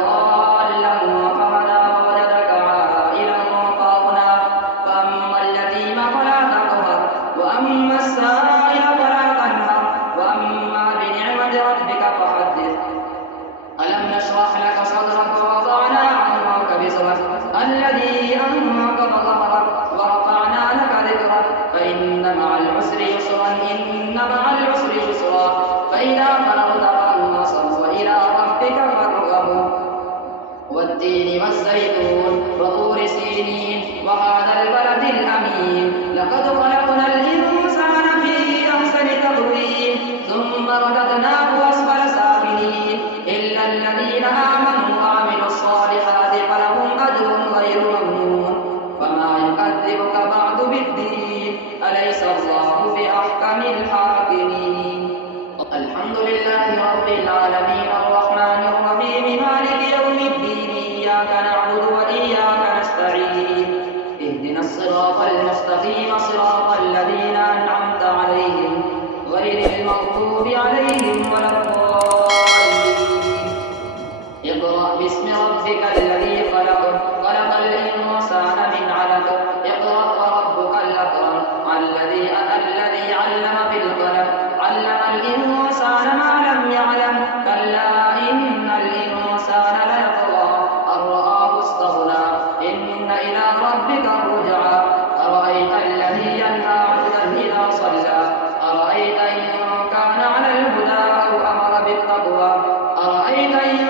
ضالًا فهدى ووجدك عائلا فأغنى فأما اليتيم فلا تقهر وأما السائل فلا تنهر وأما بنعمة ربك فحدث ألم نشرح لك صدرك ووضعنا عنك وزرك الذي أنقض ظهرك ورفعنا لك ذكرك فإن مع العسر يسرا إن مع العسر يسرا فإذا فرغت فانصب وإلى ربك فارغب والتين والزيتون وطور سينين وهذا البلد الأمين لقد خلقنا الإنسان في أحسن تقويم ثم رددناه أسفل سافلين إلا الذين آمنوا وعملوا الصالحات فلهم أجر غير ممنون فما يكذبك بعد بالدين أليس الله بأحكم الحاكمين الحمد لله رب العالمين الرحمن الرحيم مالك يوم الدين إياك نعبد وإياك نستعين اهدنا الصراط المستقيم صراط الذين أنعمت عليهم غير المغضوب عليهم ولا الضالين اقرأ باسم ربك الذي خلق خلق الإنسان من علق اقرأ وربك الأكرم الذي علم بالقلم علم الإنسان ما لم يعلم كلا إن الإنسان ليطغى أن رآه استغنى إن إلى ربك الرجعى أرأيت الذي ينهى عبدا إذا صلى أرأيت إن كان على الهدى أو أمر بالتقوى أرأيت إن